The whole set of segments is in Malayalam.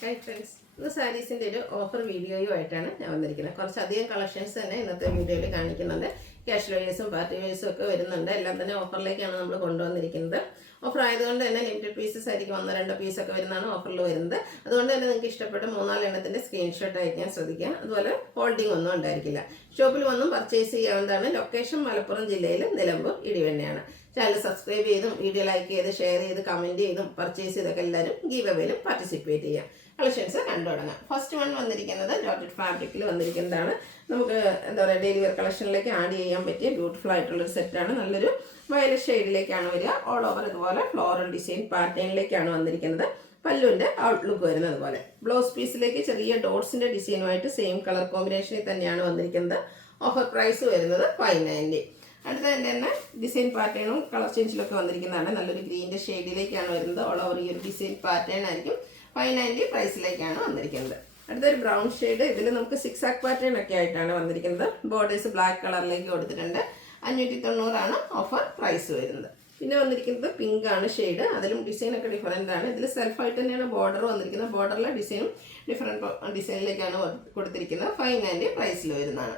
ഹായ് ഫ്രണ്ട്സ്, ഇന്ന് സാരീസിൻ്റെ ഒരു ഓഫർ വീഡിയോയുമായിട്ടാണ് ഞാൻ വന്നിരിക്കുന്നത്. കുറച്ചധികം കളക്ഷൻസ് തന്നെ ഇന്നത്തെ വീഡിയോയിൽ കാണിക്കുന്നുണ്ട്. ക്യാഷ് വേഴ്സും പാർട്ടി വേഴ്സും ഒക്കെ വരുന്നുണ്ട്. എല്ലാം തന്നെ ഓഫറിലേക്കാണ് നമ്മൾ കൊണ്ടുവന്നിരിക്കുന്നത്. ഓഫർ ആയതുകൊണ്ട് തന്നെ ലിമിറ്റഡ് പീസസ് ആയിരിക്കും, 1-2 പീസൊക്കെ വരുന്നതാണ് ഓഫറിൽ വരുന്നത്. അതുകൊണ്ട് തന്നെ നിങ്ങൾക്ക് ഇഷ്ടപ്പെട്ട 3-4 എണ്ണത്തിൻ്റെ സ്ക്രീൻഷോട്ട് അയക്കാൻ ശ്രദ്ധിക്കുക. അതുപോലെ ഹോൾഡിംഗ് ഒന്നും ഉണ്ടായിരിക്കില്ല. ഷോപ്പിൽ വന്നും പർച്ചേസ് ചെയ്യാവുന്നതാണ്. ലൊക്കേഷൻ മലപ്പുറം ജില്ലയിൽ നിലമ്പൂർ ഇടിവണ്ണയാണ്. ചാനൽ സബ്സ്ക്രൈബ് ചെയ്തും വീഡിയോ ലൈക്ക് ചെയ്ത് ഷെയർ ചെയ്ത് കമൻറ്റ് ചെയ്തും പർച്ചേസ് ചെയ്തൊക്കെ എല്ലാവരും ഗീവ് അവേയിലും പാർട്ടിസിപ്പേറ്റ് ചെയ്യാം. കളക്ഷൻസ് കണ്ടു തുടങ്ങാം. ഫസ്റ്റ് വൺ വന്നിരിക്കുന്നത് ജോർജറ്റ് ഫാബ്രിക്കിൽ വന്നിരിക്കുന്നതാണ്. നമുക്ക് എന്താ പറയുക, ഡെയിലി വെയർ കളക്ഷനിലേക്ക് ആഡ് ചെയ്യാൻ പറ്റിയ ബ്യൂട്ടിഫുൾ ആയിട്ടുള്ളൊരു സെറ്റാണ്. നല്ലൊരു വയലറ്റ് ഷെയ്ഡിലേക്കാണ് വരിക. ഓൾ ഓവർ ഇതുപോലെ ഫ്ലോറൽ ഡിസൈൻ പാറ്റേണിലേക്കാണ് വന്നിരിക്കുന്നത്. പല്ലുവിൻ്റെ ഔട്ട്ലുക്ക് വരുന്നത് പോലെ. ബ്ലൗസ് പീസിലേക്ക് ചെറിയ ഡോട്ട്സിൻ്റെ ഡിസൈനുമായിട്ട് സെയിം കളർ കോമ്പിനേഷനിൽ തന്നെയാണ് വന്നിരിക്കുന്നത്. ഓഫർ പ്രൈസ് വരുന്നത് 590. അടുത്ത തന്നെ ഡിസൈൻ പാറ്റേണും കളർ ചേഞ്ചിലൊക്കെ വന്നിരിക്കുന്നതാണ്. നല്ലൊരു ഗ്രീൻ്റെ ഷെയ്ഡിലേക്കാണ് വരുന്നത്. ഓൾ ഓവർ ഈ ഒരു ഡിസൈൻ പാറ്റേൺ ആയിരിക്കും. 590 പ്രൈസിലേക്കാണ് വന്നിരിക്കുന്നത്. അടുത്തൊരു ബ്രൗൺ ഷെയ്ഡ്. ഇതിൽ നമുക്ക് 6 ആക്ക് പാറ്റേൺ ഒക്കെ ആയിട്ടാണ് വന്നിരിക്കുന്നത്. ബോർഡേഴ്സ് ബ്ലാക്ക് കളറിലേക്ക് കൊടുത്തിട്ടുണ്ട്. 590 ഓഫർ പ്രൈസ് വരുന്നത്. പിന്നെ വന്നിരിക്കുന്നത് പിങ്ക് ആണ് ഷെയ്ഡ്. അതിലും ഡിസൈനൊക്കെ ഡിഫറൻ്റ് ആണ്. ഇതിൽ സെൽഫായിട്ട് തന്നെയാണ് ബോർഡർ വന്നിരിക്കുന്നത്. ബോർഡറിലെ ഡിസൈനും ഡിഫറെൻറ്റ് ഡിസൈനിലേക്കാണ് കൊടുത്തിരിക്കുന്നത്. 590 പ്രൈസിൽ വരുന്നതാണ്.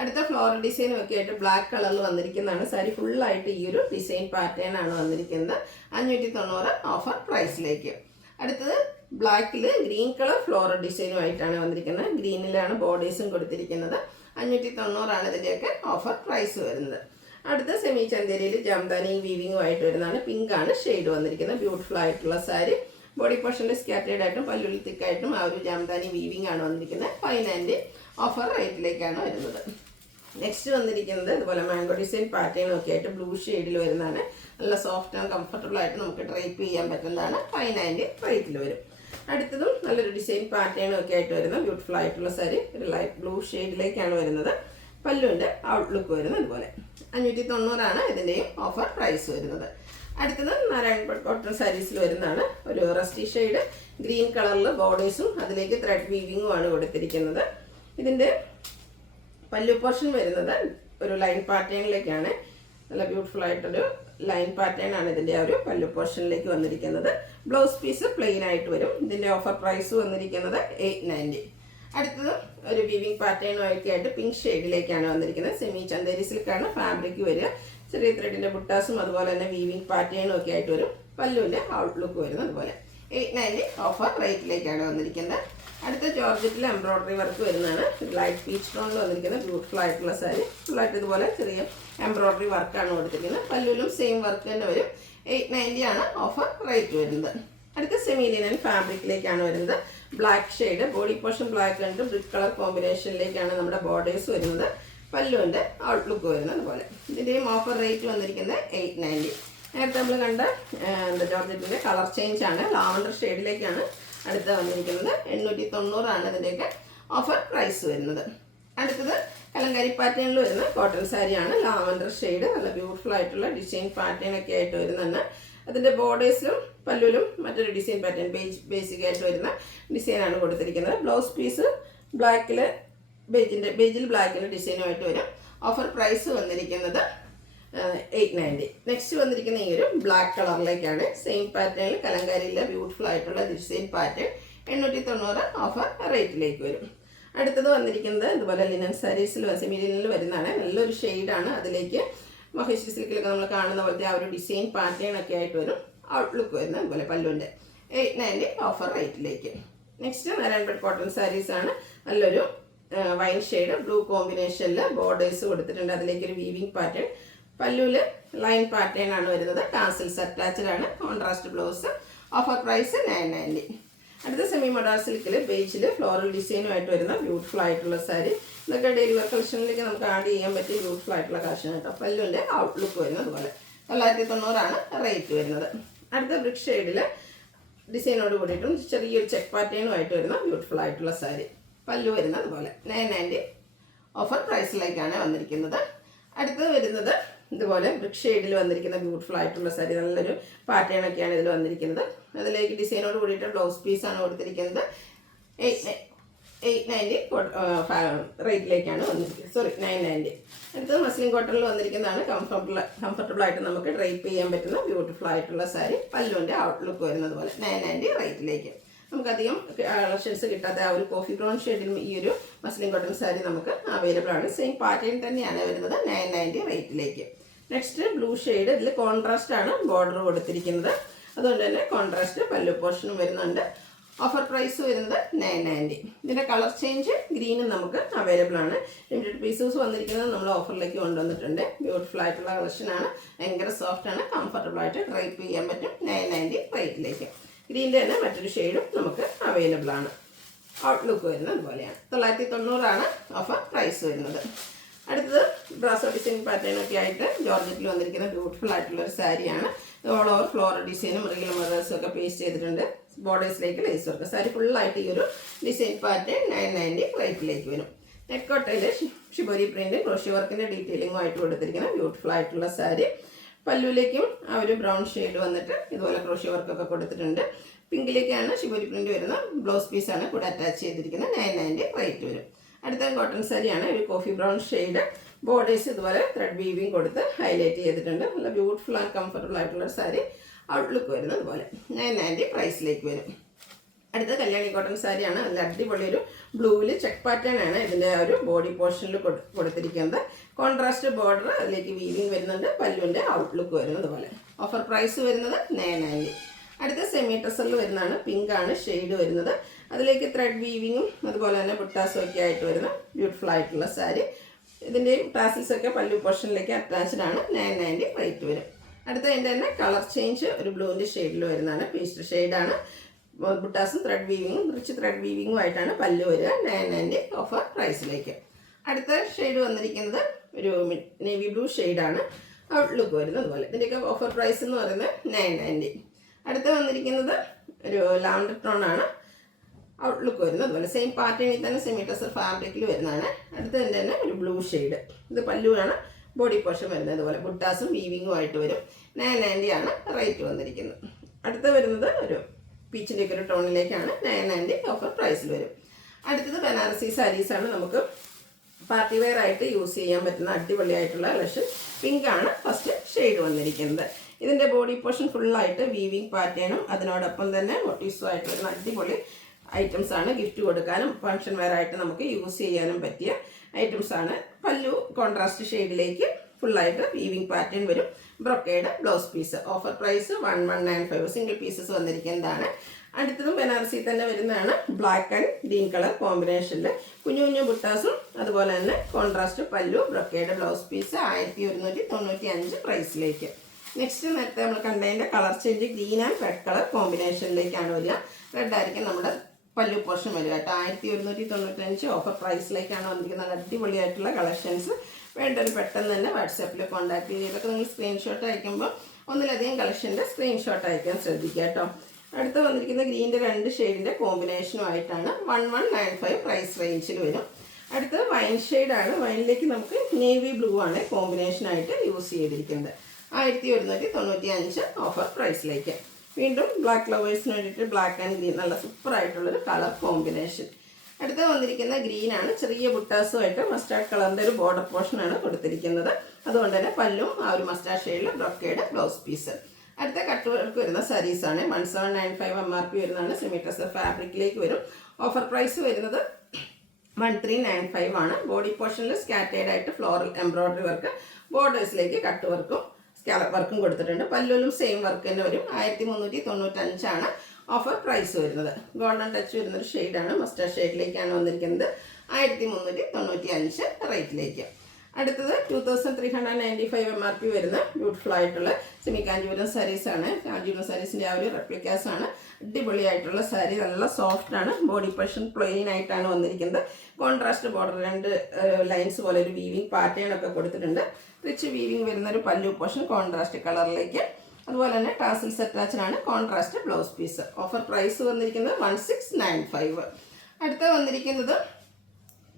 അടുത്ത ഫ്ലോറൽ ഡിസൈനും ഒക്കെ ആയിട്ട് ബ്ലാക്ക് കളറിൽ വന്നിരിക്കുന്നതാണ്. സാരി ഫുള്ളായിട്ട് ഈ ഒരു ഡിസൈൻ പാറ്റേൺ ആണ് വന്നിരിക്കുന്നത്. 590 ഓഫർ പ്രൈസിലേക്ക്. അടുത്തത് ബ്ലാക്കിൽ ഗ്രീൻ കളർ ഫ്ലോറൽ ഡിസൈനുമായിട്ടാണ് വന്നിരിക്കുന്നത്. ഗ്രീനിലാണ് ബോർഡേഴ്സും കൊടുത്തിരിക്കുന്നത്. 590 ഇതിൻ്റെയൊക്കെ ഓഫർ പ്രൈസ് വരുന്നത്. അടുത്ത സെമി ചന്തേരിയിൽ ജംദാനി വീവിങ്ങും ആയിട്ട് വരുന്നതാണ്. പിങ്ക് ആണ് ഷെയ്ഡ് വന്നിരിക്കുന്നത്. ബ്യൂട്ടിഫുൾ ആയിട്ടുള്ള സാരി. ബോഡി പോർഷനിൽ സ്കാറ്റേഡ് ആയിട്ടും പല്ലുള്ളിൽ തിക്കായിട്ടും ആ ഒരു ജംദാനി വീവിംഗ് ആണ് വന്നിരിക്കുന്നത്. 590 ഓഫർ റേറ്റിലേക്കാണ് വരുന്നത്. നെക്സ്റ്റ് വന്നിരിക്കുന്നത് ഇതുപോലെ മാംഗോ ഡിസൈൻ പാറ്റേണും ഒക്കെ ആയിട്ട് ബ്ലൂ ഷെയ്ഡിൽ വരുന്നതാണ്. നല്ല സോഫ്റ്റ് ആൻഡ് കംഫർട്ടബിൾ ആയിട്ട് നമുക്ക് ഡ്രൈപ്പ് ചെയ്യാൻ പറ്റുന്നതാണ്. 590 റേറ്റിൽ വരും. അടുത്തതും നല്ലൊരു ഡിസൈൻ പാറ്റേണും ഒക്കെ ആയിട്ട് വരുന്ന ബ്യൂട്ടിഫുൾ ആയിട്ടുള്ള സാരി. ഒരു ലൈറ്റ് ബ്ലൂ ഷെയ്ഡിലേക്കാണ് വരുന്നത്. പല്ലുവിൻ്റെ ഔട്ട്ലുക്ക് വരുന്നത് ഇതുപോലെ. 590 ഇതിൻ്റെയും ഓഫർ പ്രൈസ് വരുന്നത്. അടുത്തത് നാരായൺപട്ട് കോട്ടൺ സാരീസിൽ വരുന്നതാണ്. ഒരു റസ്റ്റി ഷെയ്ഡ് ഗ്രീൻ കളറിൽ ബോർഡേഴ്സും അതിലേക്ക് ത്രെഡ് വീവിങ്ങും ആണ് കൊടുത്തിരിക്കുന്നത്. ഇതിൻ്റെ പല്ലു പോർഷൻ വരുന്നത് ഒരു ലൈൻ പാറ്റേണിലേക്കാണ്. നല്ല ബ്യൂട്ടിഫുൾ ആയിട്ടൊരു ലൈൻ പാറ്റേൺ ആണ് ഇതിൻ്റെ ആ ഒരു പല്ലു പോർഷനിലേക്ക് വന്നിരിക്കുന്നത്. ബ്ലൗസ് പീസ് പ്ലെയിൻ ആയിട്ട് വരും. ഇതിൻ്റെ ഓഫർ പ്രൈസ് വന്നിരിക്കുന്നത് 890. അടുത്തത് ഒരു വീവിംഗ് പാറ്റേണുമൊക്കെ ആയിട്ട് പിങ്ക് ഷെയ്ഡിലേക്കാണ് വന്നിരിക്കുന്നത്. സെമി ചന്തേരി സിൽക്കാണ് ഫാബ്രിക് വരിക. ചെറിയ ത്രെഡിൻ്റെ ബുട്ടാസും അതുപോലെ തന്നെ വീവിംഗ് പാറ്റേണും ഒക്കെ ആയിട്ട് വരും. പല്ലുവിൻ്റെ ഔട്ട്ലുക്ക് വരുന്നത് അതുപോലെ. 890 ഓഫർ റേറ്റിലേക്കാണ് വന്നിരിക്കുന്നത്. അടുത്ത ജോർജറ്റിൽ എംബ്രോയ്ഡറി വർക്ക് വരുന്നതാണ്. ലൈറ്റ് പീച്ച് ടോണിൽ വന്നിരിക്കുന്നത് ബ്യൂട്ടിഫുൾ ആയിട്ടുള്ള സാരി. ഫുള്ളായിട്ട് ഇതുപോലെ ചെറിയ എംബ്രോയ്ഡറി വർക്കാണ് കൊടുത്തിരിക്കുന്നത്. പല്ലുവിലും സെയിം വർക്ക് തന്നെ വരും. 890 ഓഫർ റേറ്റ് വരുന്നത്. അടുത്ത സെമി ലിനൻ ഫാബ്രിക്കിലേക്കാണ് വരുന്നത്. Black shade body portion black കണ്ട് ബ്രിക്ക് കളർ കോമ്പിനേഷനിലേക്കാണ് നമ്മുടെ ബോർഡേഴ്സ് വരുന്നത്. പല്ലുവിൻ്റെ ഔട്ട്ലുക്ക് വരുന്നത് അതുപോലെ. ഇതിൻ്റെയും ഓഫർ റേറ്റ് വന്നിരിക്കുന്നത് 890. നേരത്തെ നമ്മൾ കണ്ട ജോർജറ്റിൻ്റെ കളർ ചേഞ്ച് ആണ്. ലാവണ്ടർ ഷെയ്ഡിലേക്കാണ് അടുത്ത വന്നിരിക്കുന്നത്. 890 ഇതിൻ്റെയൊക്കെ ഓഫർ പ്രൈസ് വരുന്നത്. അടുത്തത് കലങ്കാരി പാറ്റേണിൽ വരുന്ന കോട്ടൺ സാരിയാണ്. ലാവണ്ടർ ഷെയ്ഡ് നല്ല ബ്യൂട്ടിഫുൾ ആയിട്ടുള്ള ഡിസൈൻ പാറ്റേൺ ഒക്കെ ആയിട്ട് വരുന്നതാണ്. അതിൻ്റെ ബോർഡേഴ്സിലും പല്ലുവിലും മറ്റൊരു ഡിസൈൻ പാറ്റേൺ ബേസിക് ആയിട്ട് വരുന്ന ഡിസൈനാണ് കൊടുത്തിരിക്കുന്നത്. ബ്ലൗസ് പീസ് ബ്ലാക്കിൽ ബേജിൽ ബ്ലാക്കിൻ്റെ ഡിസൈനുമായിട്ട് വരും. ഓഫർ പ്രൈസ് വന്നിരിക്കുന്നത് 890. നെക്സ്റ്റ് വന്നിരിക്കുന്ന ഈ ഒരു ബ്ലാക്ക് കളറിലേക്കാണ്. സെയിം പാറ്റേണിൽ കലങ്കാരിയിലെ ബ്യൂട്ടിഫുൾ ആയിട്ടുള്ള ഡിസൈൻ പാറ്റേൺ. 890 ഓഫർ റേറ്റിലേക്ക് വരും. അടുത്തത് വന്നിരിക്കുന്നത് ഇതുപോലെ ലിനൻ സാരീസിൽ സെമി ലിനനിൽ വരുന്നതാണ്. നല്ലൊരു ഷെയ്ഡാണ്. അതിലേക്ക് മഹേശ്വരി സിൽക്കിലൊക്കെ നമ്മൾ കാണുന്ന പോലത്തെ ആ ഒരു ഡിസൈൻ പാറ്റേൺ ഒക്കെ ആയിട്ട് വരും. ഔട്ട്ലുക്ക് വരുന്നത് അതുപോലെ. പല്ലുവിൻ്റെ 890 ഓഫർ റേറ്റിലേക്ക്. നെക്സ്റ്റ് നാരായൺപട്ട് കോട്ടൺ സാരീസാണ്. നല്ലൊരു വൈൻ ഷെയ്ഡ് ബ്ലൂ കോമ്പിനേഷനിൽ ബോർഡേഴ്സ് കൊടുത്തിട്ടുണ്ട്. അതിലേക്കൊരു വീവിംഗ് പാറ്റേൺ. പല്ലുവിൽ ലൈൻ പാറ്റേൺ ആണ് വരുന്നത്. ടാസൽസ് അറ്റാച്ച്ഡ് ആണ്. Contrast blouse. Offer price 990. അടുത്ത സെമി മൊഡാർ സിൽക്കിൽ ബേജിൽ ഫ്ലോറൽ ഡിസൈനുമായിട്ട് വരുന്ന ബ്യൂട്ടിഫുൾ ആയിട്ടുള്ള സാരി. ഇതൊക്കെ ഡെയിലി വെയർ കളക്ഷനിലേക്ക് നമുക്ക് ആഡ് ചെയ്യാൻ പറ്റിയ ബ്യൂട്ടിഫുൾ ആയിട്ടുള്ള കളക്ഷൻ കേട്ടോ. പല്ലുവിൻ്റെ ഔട്ട്ലുക്ക് വരുന്നത് അതുപോലെ. 990 റേറ്റ് വരുന്നത്. അടുത്ത ബ്രിക്ക് ഷെയ്ഡിൽ ഡിസൈനോട് കൂടിയിട്ടും ചെറിയൊരു ചെക്ക് പാറ്റേണുമായിട്ട് വരുന്ന ബ്യൂട്ടിഫുൾ ആയിട്ടുള്ള സാരി. പല്ലു വരുന്നത് അതുപോലെ. 990 ഓഫർ പ്രൈസിലേക്കാണ് വന്നിരിക്കുന്നത്. അടുത്തത് വരുന്നത് ഇതുപോലെ ബ്രിക്ക് ഷെയ്ഡിൽ വന്നിരിക്കുന്ന ബ്യൂട്ടിഫുൾ ആയിട്ടുള്ള സാരി. നല്ലൊരു പാറ്റേൺ ഒക്കെയാണ് ഇതിൽ വന്നിരിക്കുന്നത്. അതിലേക്ക് ഡിസൈനോട് കൂടിയിട്ട് ബ്ലൗസ് പീസാണ് കൊടുത്തിരിക്കുന്നത്. 890 റേറ്റിലേക്കാണ് വന്നിരിക്കുന്നത്. 990. അടുത്തത് മസ്ലിൻ കോട്ടണിൽ വന്നിരിക്കുന്നതാണ്. കംഫർട്ടബിൾ ആയിട്ട് നമുക്ക് ഡ്രൈപ്പ് ചെയ്യാൻ പറ്റുന്ന ബ്യൂട്ടിഫുൾ ആയിട്ടുള്ള സാരി. പല്ലുവിൻ്റെ ഔട്ട്ലുക്ക് വരുന്നത് പോലെ. 990 റേറ്റിലേക്ക്. നമുക്കധികം കളക്ഷൻസ് കിട്ടാത്ത ആ ഒരു കോഫി ബ്രൗൺ ഷെയ്ഡിലും ഈ ഒരു മസ്ലിൻ കോട്ടൺ സാരി നമുക്ക് അവൈലബിൾ ആണ്. സെയിം പാറ്റേൺ തന്നെയാണ് വരുന്നത് 990 റേറ്റിലേക്ക്. നെക്സ്റ്റ് ബ്ലൂ ഷെയ്ഡ്, ഇതിൽ കോൺട്രാസ്റ്റ് ആണ് ബോർഡർ കൊടുത്തിരിക്കുന്നത്. അതുകൊണ്ട് തന്നെ കോൺട്രാസ്റ്റ് പല്ലു പോർഷനും വരുന്നുണ്ട്. ഓഫർ പ്രൈസ് വരുന്നത് 990. ഇതിൻ്റെ കളർ ചേഞ്ച് ഗ്രീനും നമുക്ക് അവൈലബിൾ ആണ്. ലിമിറ്റഡ് പീസസ് വന്നിരിക്കുന്നത് നമ്മൾ ഓഫറിലേക്ക് കൊണ്ടുവന്നിട്ടുണ്ട്. ബ്യൂട്ടിഫുൾ ആയിട്ടുള്ള കളക്ഷനാണ്, ഭയങ്കര സോഫ്റ്റ് ആണ്, കംഫർട്ടബിൾ ആയിട്ട് ഡ്രൈപ്പ് ചെയ്യാൻ പറ്റും 990 റേറ്റിലേക്ക്. ഗ്രീൻ്റെ തന്നെ മറ്റൊരു ഷെയ്ഡും നമുക്ക് അവൈലബിൾ ആണ്. ഔട്ട്ലുക്ക് വരുന്നത് അതുപോലെയാണ്. 990 ഓഫർ പ്രൈസ് വരുന്നത്. അടുത്തത് ബ്രാസോ ഡിസൈൻ പാറ്റേൺ ഒക്കെ ആയിട്ട് ജോർജറ്റിൽ വന്നിരിക്കുന്ന ബ്യൂട്ടിഫുൾ ആയിട്ടുള്ള ഒരു സാരിയാണ്. ഓൾ ഓവർ ഫ്ലോറൽ ഡിസൈനും റിയൽ മിറേഴ്സും ഒക്കെ പേസ്റ്റ് ചെയ്തിട്ടുണ്ട്. ബോർഡേഴ്സിലേക്ക് ലേസ് വർക്ക്. സാരി ഫുള്ളായിട്ട് ഈ ഒരു ഡിസൈൻ പാറ്റേൺ 990 റേറ്റിലേക്ക് വരും. നെക്ക് കോട്ടയിൽ ഷിബോരി പ്രിന്റ് ക്രോഷ്യ വർക്കിന്റെ ഡീറ്റെയിലിംഗും ആയിട്ട് കൊടുത്തിരിക്കുന്ന ബ്യൂട്ടിഫുൾ ആയിട്ടുള്ള സാരി. പല്ലുവിലേക്കും ആ ഒരു ബ്രൗൺ ഷെയ്ഡ് വന്നിട്ട് ഇതുപോലെ ക്രോഷ്യ വർക്കൊക്കെ കൊടുത്തിട്ടുണ്ട്. പിങ്കിലേക്കാണ് ഷിബോരി പ്രിന്റ് വരുന്ന ബ്ലൗസ് പീസാണ് കൂടെ അറ്റാച്ച് ചെയ്തിരിക്കുന്നത്. 990 റേറ്റ് വരും. അടുത്ത കോട്ടൺ സാരിയാണ്, ഒരു കോഫി ബ്രൗൺ ഷെയ്ഡ്. ബോർഡേഴ്സ് ഇതുപോലെ ത്രെഡ് വീവിങ് കൊടുത്ത് ഹൈലൈറ്റ് ചെയ്തിട്ടുണ്ട്. നല്ല ബ്യൂട്ടിഫുൾ ആൻഡ് കംഫർട്ടബിൾ ആയിട്ടുള്ള സാരി. ഔട്ട്ലുക്ക് വരുന്നത് അതുപോലെ 990 പ്രൈസിലേക്ക് വരും. അടുത്ത കല്യാണി കോട്ടൺ സാരിയാണ്. നല്ല അടിപൊളി ഒരു ബ്ലൂവിൽ ചെക്ക് പാറ്റേൺ ആണ് ഇതിൻ്റെ ഒരു ബോഡി പോർഷനിൽ കൊടുത്തിരിക്കുന്നത്. കോൺട്രാസ്റ്റ് ബോർഡർ, അതിലേക്ക് വീവിങ് വരുന്നുണ്ട്. പല്ലുവിൻ്റെ ഔട്ട്ലുക്ക് വരുന്നത് പോലെ. ഓഫർ പ്രൈസ് വരുന്നത് 990. അടുത്ത സെമി ടസറിൽ വരുന്നതാണ്. പിങ്ക് ആണ് ഷെയ്ഡ് വരുന്നത്. അതിലേക്ക് ത്രെഡ് വീവിങ്ങും അതുപോലെ തന്നെ ബുട്ടാസും ഒക്കെ ആയിട്ട് വരുന്ന ബ്യൂട്ടിഫുൾ ആയിട്ടുള്ള സാരി. ഇതിൻ്റെ ടാസിൽസ് ഒക്കെ പല്ലു പോർഷനിലേക്ക് അറ്റാച്ച്ഡ് ആണ്. 990 റേറ്റ് വരും. അടുത്ത എൻ്റെ തന്നെ കളർ ചേഞ്ച് ഒരു ബ്ലൂവിൻ്റെ ഷെയ്ഡിൽ വരുന്നതാണ്. പേസ്റ്റ് ഷെയ്ഡാണ്. ബുട്ടാസും ത്രെഡ് വീവിങ്ങും റിച്ച് ത്രെഡ് വീവിങ്ങും ആയിട്ടാണ് പല്ലു വരിക. 990 ഓഫർ പ്രൈസിലേക്ക്. അടുത്ത ഷെയ്ഡ് വന്നിരിക്കുന്നത് ഒരു നേവി ബ്ലൂ ഷെയ്ഡാണ്. ഔട്ട്ലുക്ക് വരുന്നത് അതുപോലെ. ഇതിൻ്റെയൊക്കെ ഓഫർ പ്രൈസ് എന്ന് പറയുന്നത് 990. അടുത്ത വന്നിരിക്കുന്നത് ഒരു ലാവൻഡർ ടോൺ ആണ്. ഔട്ട്ലുക്ക് വരുന്നത് അതുപോലെ. സെയിം പാറ്റേണിൽ തന്നെ സെമി ടസർ ഫാബ്രിക്കിൽ വരുന്നതാണ്. അടുത്തതിൻ്റെ തന്നെ ഒരു ബ്ലൂ ഷെയ്ഡ്. ഇത് പല്ലുവാണ്. ബോഡി പോർഷൻ വരുന്നത് അതുപോലെ. ബുട്ടാസും വീവിങ്ങും ആയിട്ട് വരും. 990 റേറ്റ് വന്നിരിക്കുന്നത്. അടുത്ത വരുന്നത് ഒരു പീച്ചിൻ്റെ ഒക്കെ ഒരു ടോണിലേക്കാണ്. 990 ഓഫർ പ്രൈസിൽ വരും. അടുത്തത് ബനാറസി സാരീസാണ്. നമുക്ക് പാർട്ടി വെയർ ആയിട്ട് യൂസ് ചെയ്യാൻ പറ്റുന്ന അടിപൊളിയായിട്ടുള്ള കളക്ഷൻ. പിങ്ക് ആണ് ഫസ്റ്റ് ഷെയ്ഡ് വന്നിരിക്കുന്നത്. ഇതിൻ്റെ ബോഡി പോർഷൻ ഫുള്ളായിട്ട് വീവിങ് പാറ്റേണും അതിനോടൊപ്പം തന്നെ മോട്ടീവ്സും ആയിട്ട് വരുന്ന അടിപൊളി ഐറ്റംസ് ആണ്. ഗിഫ്റ്റ് കൊടുക്കാനും ഫംഗ്ഷൻ വെയർ ആയിട്ട് നമുക്ക് യൂസ് ചെയ്യാനും പറ്റിയ ഐറ്റംസ് ആണ്. പല്ലു കോൺട്രാസ്റ്റ് ഷെയ്ഡിലേക്ക് ഫുള്ളായിട്ട് വീവിങ് പാറ്റേൺ വരും. Brocade blouse piece. Offer price 1195. Single pieces വന്നിരിക്കുന്നതാണ്. അടുത്തതും ബനാറസി തന്നെ വരുന്നതാണ്. ബ്ലാക്ക് ആൻഡ് ഗ്രീൻ കളർ കോമ്പിനേഷനിൽ കുഞ്ഞു കുഞ്ഞു ബുട്ടാസും അതുപോലെ തന്നെ contrast pallu brocade blouse piece 1195 പ്രൈസിലേക്ക്. നെക്സ്റ്റ് നേരത്തെ നമ്മൾ കണ്ടതിൻ്റെ colour change green and red colour കോമ്പിനേഷനിലേക്കാണ് വരിക. റെഡ് ആയിരിക്കും നമ്മുടെ പല്ലു പോർഷൻ വരിക കേട്ടോ. 1195 ഓഫർ പ്രൈസിലേക്കാണ് വന്നിരിക്കുന്നത്. അടിപൊളിയായിട്ടുള്ള കളക്ഷൻസ്. വേണ്ടൊരു പെട്ടെന്ന് തന്നെ വാട്സാപ്പിൽ കോൺടാക്ട് ചെയ്തൊക്കെ നിങ്ങൾ സ്ക്രീൻഷോട്ട് അയക്കുമ്പോൾ ഒന്നിലധികം കളക്ഷൻ്റെ സ്ക്രീൻഷോട്ട് അയക്കാൻ ശ്രദ്ധിക്കുക കേട്ടോ. അടുത്ത് വന്നിരിക്കുന്ന ഗ്രീൻ്റെ 2 ഷെയ്ഡിൻ്റെ കോമ്പിനേഷനുമായിട്ടാണ് 1195 പ്രൈസ് റേഞ്ചിൽ വരും. അടുത്തത് വൈൻ ഷെയ്ഡാണ്. വൈനിലേക്ക് നമുക്ക് നേവി ബ്ലൂ ആണ് കോമ്പിനേഷനായിട്ട് യൂസ് ചെയ്തിരിക്കുന്നത്. 1195 ഓഫർ പ്രൈസിലേക്ക്. വീണ്ടും ബ്ലാക്ക് ലവേഴ്സിന് വേണ്ടിയിട്ട് ബ്ലാക്ക് ആൻഡ് ഗ്രീൻ നല്ല സൂപ്പറായിട്ടുള്ളൊരു കളർ കോമ്പിനേഷൻ. അടുത്ത് വന്നിരിക്കുന്ന ഗ്രീനാണ്. ചെറിയ ബുട്ടാസുമായിട്ട് മസ്റ്റാർഡ് കളറിൻ്റെ ഒരു ബോർഡർ പോർഷനാണ് കൊടുത്തിരിക്കുന്നത്. അതുകൊണ്ട് തന്നെ പല്ലും ആ ഒരു മസ്റ്റാർഡ് ഷെയ്ഡിൽ ബ്രൊക്കേഡ് ബ്ലൗസ് പീസ്. അടുത്ത കട്ട് വർക്ക് വരുന്ന സാരീസാണ്. 1795 MRP വരുന്നതാണ്. സെമി ടസർ ഫാബ്രിക്കിലേക്ക് വരും. ഓഫർ പ്രൈസ് വരുന്നത് 1395 ആണ്. ബോഡി പോർഷനിൽ സ്കാറ്റേഡ് ആയിട്ട് ഫ്ലോറൽ എംബ്രോയിഡറി വർക്ക്, ബോർഡേഴ്സിലേക്ക് കട്ട് വർക്കും സ്കാലപ്പ് വർക്കും കൊടുത്തിട്ടുണ്ട്. പല്ലുവിലും സെയിം വർക്ക് തന്നെ വരും. 1395 ആണ് ഓഫർ പ്രൈസ് വരുന്നത്. ഗോൾഡൻ ടച്ച് വരുന്നൊരു ഷെയ്ഡാണ്. മസ്റ്റാർഡ് ഷെയ്ഡിലേക്കാണ് വന്നിരിക്കുന്നത്. 1395 റേറ്റിലേക്ക്. അടുത്തത് 2395 MRP വരുന്ന ബ്യൂട്ടിഫുൾ ആയിട്ടുള്ള സെമി കാഞ്ചീപുരം സാരീസാണ്. കാഞ്ചീപുരം സാരീസിൻ്റെ ആ ഒരു റെപ്ലിക്കാസ് ആണ്. അടിപൊളിയായിട്ടുള്ള സാരി. നല്ല സോഫ്റ്റ് ആണ്. ബോഡി പോർഷൻ പ്ലെയിൻ ആയിട്ടാണ് വന്നിരിക്കുന്നത്. കോൺട്രാസ്റ്റ് ബോർഡർ 2 ലൈൻസ് പോലെ ഒരു വീവിങ് പാറ്റേൺ ഒക്കെ കൊടുത്തിട്ടുണ്ട്. റിച്ച് വീവിങ് വരുന്നൊരു പല്ലു പോർഷൻ കോൺട്രാസ്റ്റ് കളറിലേക്ക്. അതുപോലെ തന്നെ ടാസിൽസ് അറ്റാച്ച്ഡാണ്. Contrast blouse piece. Offer price വന്നിരിക്കുന്നത് 1695. അടുത്ത വന്നിരിക്കുന്നത്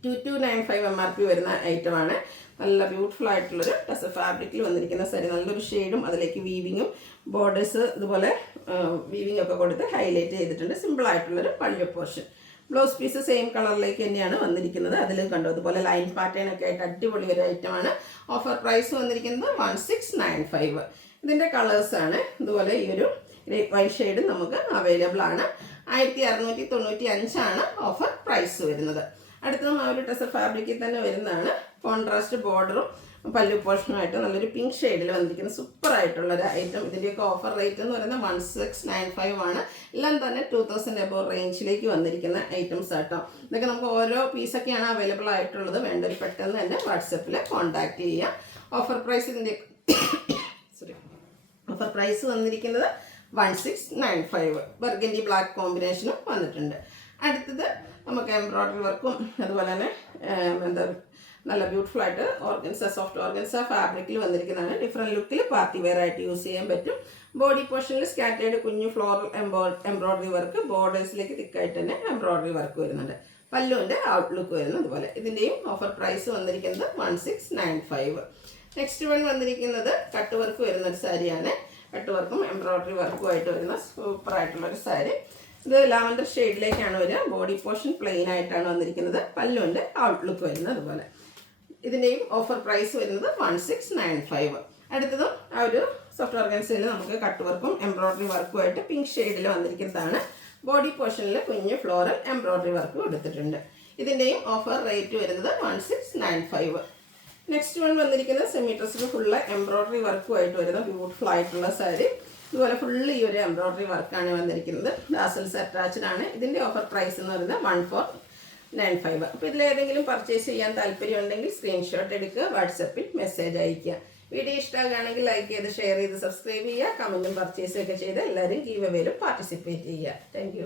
2295 MRP വരുന്ന ഐറ്റമാണ്. നല്ല ബ്യൂട്ടിഫുൾ ആയിട്ടുള്ളൊരു ടസർ ഫാബ്രിക്കിൽ വന്നിരിക്കുന്ന സാരി. നല്ലൊരു ഷെയ്ഡും അതിലേക്ക് വീവിങ്ങും ബോർഡേഴ്സ് ഇതുപോലെ വീവിങ് ഒക്കെ കൊടുത്ത് ഹൈലൈറ്റ് ചെയ്തിട്ടുണ്ട്. സിമ്പിൾ ആയിട്ടുള്ളൊരു പല്ലു പോർഷൻ. ബ്ലൗസ് പീസ് സെയിം കളറിലേക്ക് തന്നെയാണ് വന്നിരിക്കുന്നത്. അതിലും കണ്ടു അതുപോലെ ലൈൻ പാറ്റേൺ ഒക്കെ ആയിട്ട് അടിപൊളി ഒരു ഐറ്റമാണ്. ഓഫർ പ്രൈസ് വന്നിരിക്കുന്നത് 1695. ഇതിൻ്റെ കളേഴ്സാണ്. ഇതുപോലെ ഈ ഒരു വൈറ്റ് ഷെയ്ഡ് നമുക്ക് അവൈലബിൾ ആണ്. 1695 ഓഫർ പ്രൈസ് വരുന്നത്. അടുത്തതും ആ ഒരു ടെസർ ഫാബ്രിക്കിൽ തന്നെ വരുന്നതാണ്. കോൺട്രാസ്റ്റ് ബോർഡറും പല്ലു പോർഷനുമായിട്ട് നല്ലൊരു പിങ്ക് ഷെയ്ഡിൽ വന്നിരിക്കുന്ന സൂപ്പറായിട്ടുള്ളൊരു ഐറ്റം. ഇതിൻ്റെയൊക്കെ ഓഫർ റേറ്റ് എന്ന് പറയുന്നത് 1695 ആണ്. എല്ലാം തന്നെ 2000 എബോവ് റേഞ്ചിലേക്ക് വന്നിരിക്കുന്ന ഐറ്റംസ് ആട്ടോ. ഇതൊക്കെ നമുക്ക് ഓരോ പീസൊക്കെയാണ് അവൈലബിൾ ആയിട്ടുള്ളത്. വേണ്ടവർ പെട്ടെന്ന് തന്നെ വാട്സപ്പിൽ കോൺടാക്ട് ചെയ്യാം. ഓഫർ പ്രൈസ് ഇതിൻ്റെ ഓഫർ പ്രൈസ് വന്നിരിക്കുന്നത് 1695. ബർഗൻഡി ബ്ലാക്ക് കോമ്പിനേഷനും വന്നിട്ടുണ്ട്. അടുത്തത് നമുക്ക് എംബ്രോയ്ഡറി വർക്കും അതുപോലെ തന്നെ നല്ല ബ്യൂട്ടിഫുൾ ആയിട്ട് സോഫ്റ്റ് ഓർഗൻസ ഫാബ്രിക്കിൽ വന്നിരിക്കുന്നതാണ്. ഡിഫറെൻറ്റ് ലുക്കിൽ പാർട്ടി വെയർ ആയിട്ട് യൂസ് ചെയ്യാൻ പറ്റും. ബോഡി പോർഷനിൽ സ്കാറ്റേർഡ് കുഞ്ഞു ഫ്ലോറൽ എംബ്രോയ്ഡറി വർക്ക്, ബോർഡേഴ്സിലേക്ക് തിക്കായിട്ട് തന്നെ എംബ്രോയ്ഡറി വർക്ക് വരുന്നുണ്ട്. പല്ലുവിൻ്റെ ഔട്ട്ലുക്ക് വരുന്നത് അതുപോലെ. ഇതിൻ്റെയും ഓഫർ പ്രൈസ് വന്നിരിക്കുന്നത് 1695. നെക്സ്റ്റ് വൺ വന്നിരിക്കുന്നത് കട്ട് വർക്ക് വരുന്നൊരു സാരിയാണ്. കട്ട് വർക്കും എംബ്രോയ്ഡറി വർക്കുമായിട്ട് വരുന്ന സൂപ്പറായിട്ടുള്ളൊരു സാരി. ഇത് ലാവൻഡർ ഷെയ്ഡിലേക്കാണ് വരിക. ബോഡി പോർഷൻ പ്ലെയിൻ ആയിട്ടാണ് വന്നിരിക്കുന്നത്. പല്ലുവിൻ്റെ ഔട്ട്ലുക്ക് വരുന്നത് അതുപോലെ. ഇതിൻ്റെയും ഓഫർ പ്രൈസ് വരുന്നത് 1695. അടുത്തതും ആ ഒരു സോഫ്റ്റ് ഓർഗൻസയിൽ നമുക്ക് കട്ട് വർക്കും എംബ്രോയ്ഡറി വർക്കുമായിട്ട് പിങ്ക് ഷെയ്ഡിൽ വന്നിരിക്കുന്നതാണ്. ബോഡി പോർഷനിൽ കുഞ്ഞ് ഫ്ലോറൽ എംബ്രോയ്ഡറി വർക്ക് കൊടുത്തിട്ടുണ്ട്. ഇതിൻ്റെയും ഓഫർ റേറ്റ് വരുന്നത് 1695. നെക്സ്റ്റ് വൺ വന്നിരിക്കുന്നത് സെമി ഡ്രസ്സിൽ ഫുള്ള് എംബ്രോയ്ഡറി വർക്കുമായിട്ട് വരുന്ന ബ്യൂട്ടിഫുൾ ആയിട്ടുള്ള സാരി. ഇതുപോലെ ഫുള്ള് ഈ ഒരു എംബ്രോയ്ഡറി വർക്കാണ് വന്നിരിക്കുന്നത്. ടാസൽസ് അറ്റാച്ച്ഡ് ആണ്. ഇതിൻ്റെ ഓഫർ പ്രൈസ് എന്ന് പറയുന്നത് 1495. അപ്പോൾ ഇതിലേതെങ്കിലും പർച്ചേസ് ചെയ്യാൻ താല്പര്യമുണ്ടെങ്കിൽ സ്ക്രീൻഷോട്ട് എടുക്കുക, വാട്സപ്പിൽ മെസ്സേജ് അയയ്ക്കുക. വീഡിയോ ഇഷ്ടമാകുകയാണെങ്കിൽ ലൈക്ക് ചെയ്ത് ഷെയർ ചെയ്ത് സബ്സ്ക്രൈബ് ചെയ്യുക. കമൻറ്റും പർച്ചേസും ഒക്കെ ചെയ്ത് എല്ലാവരും ഗീവ് അവേയിലും പാർട്ടിസിപ്പേറ്റ് ചെയ്യുക. താങ്ക്